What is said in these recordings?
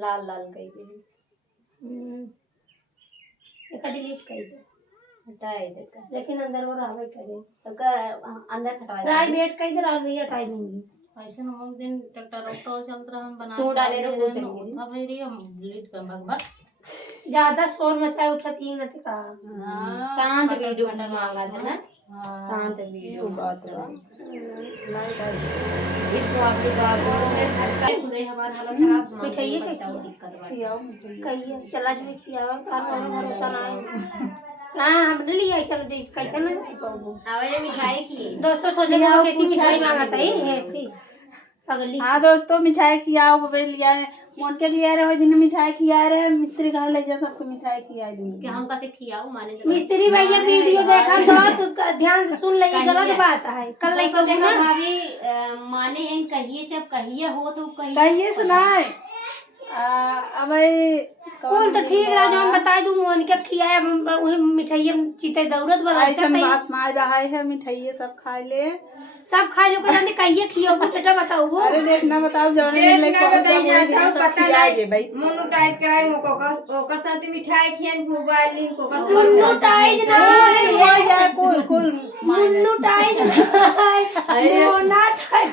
लाल लाल कई दे एक डिलीट कर दे हटाए देता लेकिन अंदर वो रहवे करे तो का अंदर से हटाए प्राइवेट का इधर आल भैया हटाई देंगी ऐसे न एक दिन ट्रैक्टर ऑक्टर चलत रहन बना तू डाले रे वो चली था भाई रे हम डिलीट कर भगवत ज्यादा शोर मचाए उठत ही न थे का शांत वीडियो मांगा था ना शांत वीडियो बात बा इस आपके बाबू में झटका पूरे हमारा हालत खराब मिठाई कहता वो दिक्कत बा कहिए चला जो खियाओ तार पर भरोसा ना है ना हमने लिया चलो देख कैसे ना जाए पाऊंगा आवे मिठाई की दोस्तों सोचे कि कैसी मिठाई मांगता है ऐसी पगली हाँ दोस्तों मिठाई खियाओ बबे लिया है मोन के लिया रे दिन मिठाई खिया रे मिस्त्री घर ले जा सबको मिठाई खिया दूंगी कि हम कैसे खियाओ माने मिस्त्री भैया वीडियो देखा तो ध्यान से सुन ले गलत बात है कल नहीं तो कहूँ ना भाभी माने हैं कहिए से अब कहिए हो तो कहिए सुनाए अब कौन तो ठीक रहा जो हम बताई दूँ मोन के खियाए वही मिठाई चिते दौड़त वाला ऐसा बात माय बहाई है मिठाई सब खाए ले सब खा लो को जाने कहिए खियो बेटा बताओ वो अरे देखना बताओ जाने ले भाई मोनोटाइज कराई ओकर साथ मिठाई खियन मोबाइल लिंक मोनोटाइज ना हो जाए कुल कुल मोनोटाइज मोनोटाइज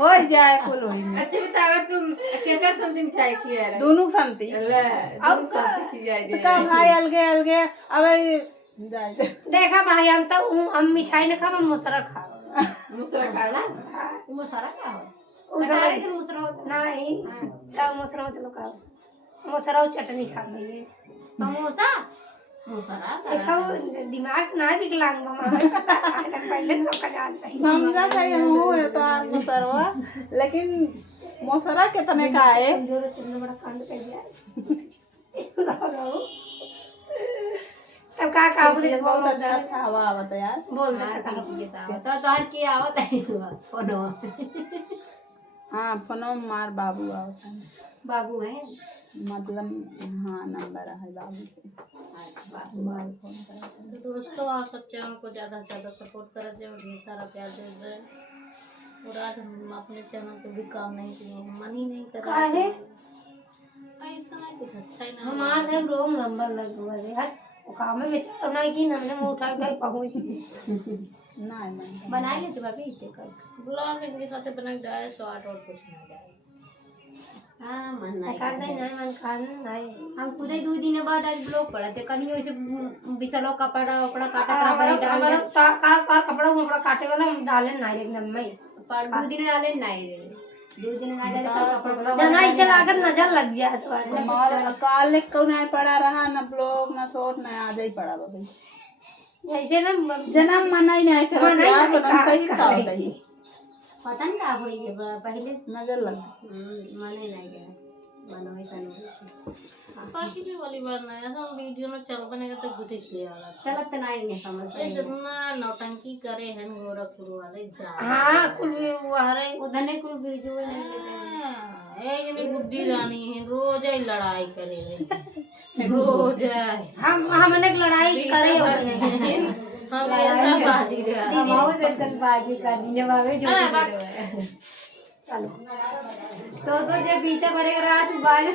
हो जाए कुल हो अच्छा बतावा तुम केकर साथ मिठाई खिया रे दोनों शांति अब खिया दे का भाई अलगे अलगे अब जाए देखा भाई हम तो हम मिठाई न खा हम मुसरा खा मुसरा खाला वो सारा क्या हो उसरा के दूसरा होता नहीं तब मुसरा मत लो का मुसरा और चटनी खा गई समोसा मुसरा देखो दिमाग से ना विकलांग हमारे पता पहले तो का जानता ही समझा चाहिए हो तो आर मुसरवा लेकिन मोसरा कितने का है जो तुमने बड़ा कांड कर दिया तब का बोले बहुत अच्छा हवा आवत है यार बोल दे ये सारा तो तोहर के आवत है फोनो हाँ फोनो मार बाबू आवत है बाबू है मतलब हाँ नंबर है बाबू के बाबू मार फोन कर तो दोस्तों आप सब चैनल को ज़्यादा से ज़्यादा सपोर्ट करें जो ढेर सारा प्यार दे दें और आज हम अपने चैनल पे भी काम नहीं किए हैं मन ही नहीं कर रहा है ऐसा नहीं कुछ अच्छा ही नहीं हमारा से रोम नंबर लग हुआ है यार वो काम में बेचारा ना कि हमने मुंह उठा उठा पहुंच नहीं बनाए लेते भाभी इसे कर ब्लॉग इनके साथ बनाए जाए सो आठ और कुछ नहीं जाए हाँ मन नहीं कर दे नहीं मन खान नहीं हम खुद ही 2 दिन बाद आज ब्लॉग पढ़ते कहीं वैसे बिसलो कपड़ा उपड़ा काटा हमारा डाल हमारा का कपड़ा उपड़ा काटे वाला हम डाले नहीं एकदम में पर 2 दिन डाले नहीं रे 2 दिन ना डाले कपड़ा जना ऐसे लागत नजर लग जाए तो हमारा काल को नहीं पड़ा रहा न ब्लॉग न शॉर्ट न आज ही पड़ा भाई ऐसे ना जन्म मना ही नहीं कर यार तो सही था होता ही पता नहीं का होई के पहले नजर लग मने नहीं गया बनो ऐसा नहीं बाकी भी वाली बात नहीं ऐसा वीडियो में चल बनेगा तो गुटिस ले वाला चलत नहीं समझ ऐसे ना नौटंकी करे हैं गोरखपुर वाले जा हां कुल वो आ रहे उधर ने कुल वीडियो नहीं लेते एक ने गुड्डी रानी है रोज ही लड़ाई करे रोज हम हमने लड़ाई करे हम ऐसा बाजी रहा दीदी से जल्दबाजी कर दी जब आवे जो चलो तो जब बीता भरे रात बाल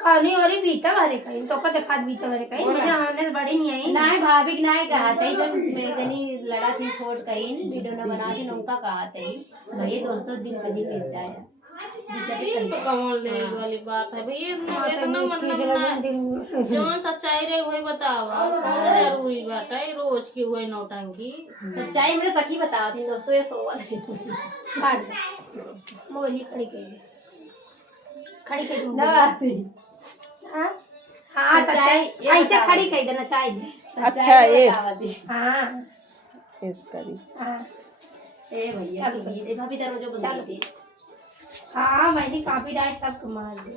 कहानी और बीता भरे कहीं तो का देखा बीता भरे कहीं मुझे हमने बड़ी नहीं आई नहीं भाभी नहीं कहा था जब मेरी लड़ा थी छोड़ कहीं वीडियो न बना दी नौका कहा था भाई दोस्तों दिन पे दिन मिल जाए तो कमल ले वाली बात है भाई इतना मतलब जौन सच्चाई रहे वही बतावा कौन जरूरी बात है रोज की हुई नौटंकी सच्चाई मेरे सखी बता थी दोस्तों ये सोवल मोली खड़ी कर ना हाँ हाँ सच्चाई ऐसे खड़ी कर देना चाहिए अच्छा ये हाँ इस करी हाँ ए भैया ये भाभी दरवाजा बंद कर दी हाँ मैंने कॉपी राइट सब मार दी